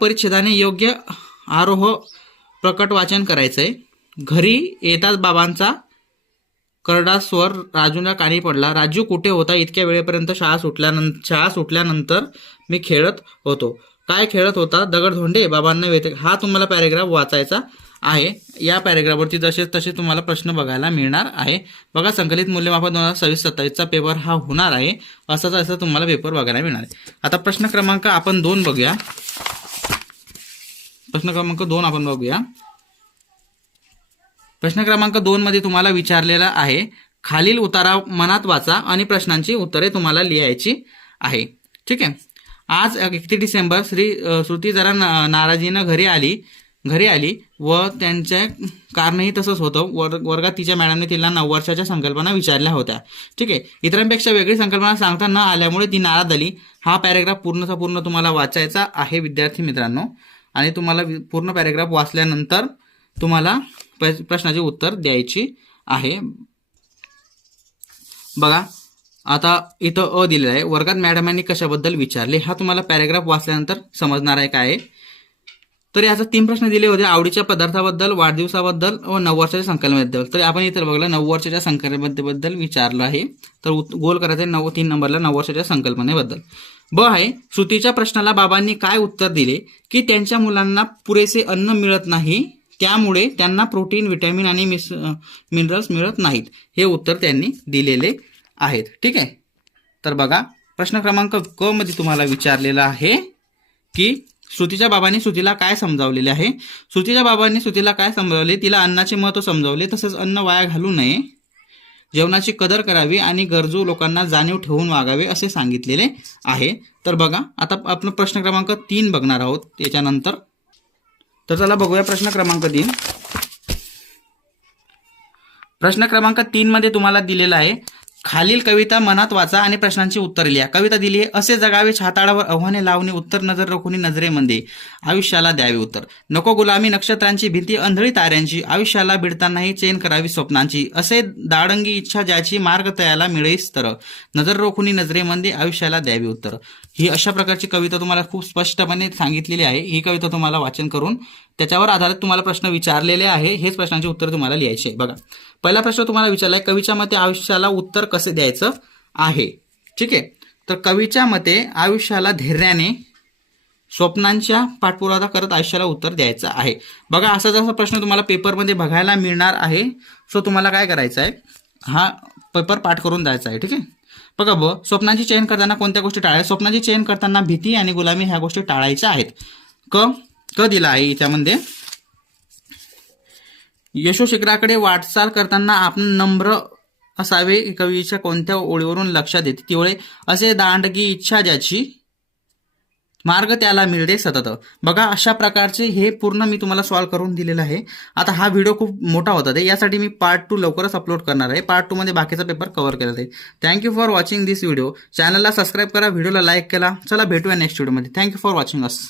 परिच्छेदाने योग्य आरोह प्रकट वाचन करायचंय। घरी येताच बाबांचा करडा स्वर राजूला कानी पडला। राजू कुठे होता इतक्या वेळेपर्यंत? शाळा सुटल्यानंतर मी खेळत होतो। काय खेळत होता? दगडधोंडे। बाबांना व्यतिरिक्त हा तुम्हाला पॅरेग्राफ वाचायचा आहे। या पॅरेग्राफवरती जसे तसे तुम्हाला प्रश्न बघायला मिळणार आहे। बघा, संकलित मूल्यमापन 2026-27चा पेपर हा होणार आहे। असं तुम्हाला पेपर बघायला मिळणार आहे। आता प्रश्न क्रमांक आपण 2 बघूया। प्रश्न क्रमांक 2 आपण बघूया। प्रश्न क्रमांक 2 मध्ये तुम्हाला विचारलेला आहे, खालील उतारा मनात वाचा आणि प्रश्नांची उत्तरे तुम्हाला लिहायची आहे। ठीक आहे। आज 31 डिसेंबर श्रुती जरा नाराजीनं घरी आली व त्यांच्या कारणही तसंच होतं। वर्गात तिच्या मॅडमने तिला नववर्षाच्या संकल्पना विचारल्या होत्या। ठीक आहे। इतरांपेक्षा वेगळी संकल्पना सांगता न आल्यामुळे ती नाराज झाली। हा पॅरेग्राफ पूर्णचा पूर्ण तुम्हाला वाचायचा आहे विद्यार्थी मित्रांनो, आणि तुम्हाला पूर्ण पॅरेग्राफ वाचल्यानंतर तुम्हाला प्रश्नाचे उत्तर द्यायची आहे। बघा, आता इथं दिलेलं आहे, वर्गात मॅडमांनी कशाबद्दल विचारले। हा तुम्हाला पॅरेग्राफ वाचल्यानंतर समजणार आहे काय आहे। तर याचा 3 प्रश्न दिले होते, आवडीच्या पदार्थाबद्दल, वाढदिवसाबद्दल व नववर्षाच्या संकल्पनेबद्दल। तर आपण इथे बघलं नववर्षाच्या संकल्पनेबद्दल विचारलं आहे, तर गोल करायचं आहे 3 नंबरला नववर्षाच्या संकल्पनेबद्दल। ब आहे, श्रुतीच्या प्रश्नाला बाबांनी काय उत्तर दिले की त्यांच्या मुलांना पुरेसे अन्न मिळत नाही, त्यामुळे त्यांना प्रोटीन, व्हिटॅमिन आणि मिनरल्स मिळत नाहीत। हे उत्तर त्यांनी दिलेले आहेत। ठीक आहे। तर बघा, प्रश्न क्रमांक क मध्ये तुम्हाला विचारलेला आहे की श्रुतीच्या बाबांनी श्रुतीला काय समजावलेले आहे। श्रुतीच्या बाबांनी श्रुतीला काय समजावले? तिला अन्नाचे महत्त्व समजावले, तसेच अन्न वाया घालू नये, जेवणाची कदर करावी आणि गरजू लोकांना जाणीव ठेवून वागावे असे सांगितलेले आहे। तर बघा, आता आपण प्रश्न क्रमांक 3 बघणार आहोत त्याच्यानंतर। तर चला बघूया प्रश्न क्रमांक 3। प्रश्न क्रमांक 3 मध्ये तुम्हाला दिलेला आहे, खालील कविता मनात वाचा आणि प्रश्नांची उत्तरे लिहा। कविता दिली आहे, असे जगावे छाताडावर आव्हाने लावणे, उत्तर नजर रोखुनी नजरेमध्ये, आयुष्याला द्यावे उत्तर। नको गुलामी नक्षत्रांची, भीती अंधळी ताऱ्यांची, आयुष्याला भिडतानाही चैन करावी स्वप्नांची, असे दाडंगी इच्छा ज्याची, मार्ग तयाला मिळेस तर, नजर रोखुनी नजरेमध्ये, आयुष्याला द्यावे उत्तर। ही अशा प्रकारची कविता तुम्हाला खूप स्पष्टपणे सांगितलेली आहे। ही कविता तुम्हाला वाचन करून त्याच्यावर आधारित तुम्हाला प्रश्न विचारलेले आहे। हेच प्रश्नांचे उत्तर तुम्हाला लिहायचे। बघा, पहिला प्रश्न तुम्हाला विचारलाय, कवीच्या मते आयुष्याला उत्तर कसे द्यायचं आहे। ठीक आहे। तर कवीच्या मते आयुष्याला धैर्याने, स्वप्नांच्या पाठपुरावा करत आयुष्याला उत्तर द्यायचं आहे। बघा, असा जसा प्रश्न तुम्हाला पेपरमध्ये बघायला मिळणार आहे। सो तुम्हाला काय करायचं आहे, हा पेपर पाठ करून द्यायचा आहे। ठीक आहे। बघा, स्वप्नांची चयन करताना कोणत्या गोष्टी टाळायच्या? स्वप्नांची चयन करताना भीती आणि गुलामी ह्या गोष्टी टाळायच्या आहेत। क दिला आहे याच्यामध्ये, यशोशिखराकडे वाटचाल करताना आपण नम्र असावे, कवीच्या कोणत्या ओळीवरून लक्षात येते ती ओळ, असे दांडगी इच्छा ज्याची, मार्ग त्याला मिळते सतत। बघा, अशा प्रकारचे हे पूर्ण मी तुम्हाला सॉल्व्ह करून दिलेलं आहे। आता हा व्हिडिओ खूप मोठा होता ते, यासाठी मी पार्ट 2 लवकरच अपलोड करणार आहे। पार्ट 2 मध्ये बाकीचा पेपर कव्हर केला जाईल। Thank you for watching this video. चॅनलला सबस्क्राईब करा, व्हिडिओला लाईक केला। चला भेटूया नेक्स्ट व्हिडिओमध्ये। Thank you for watching us.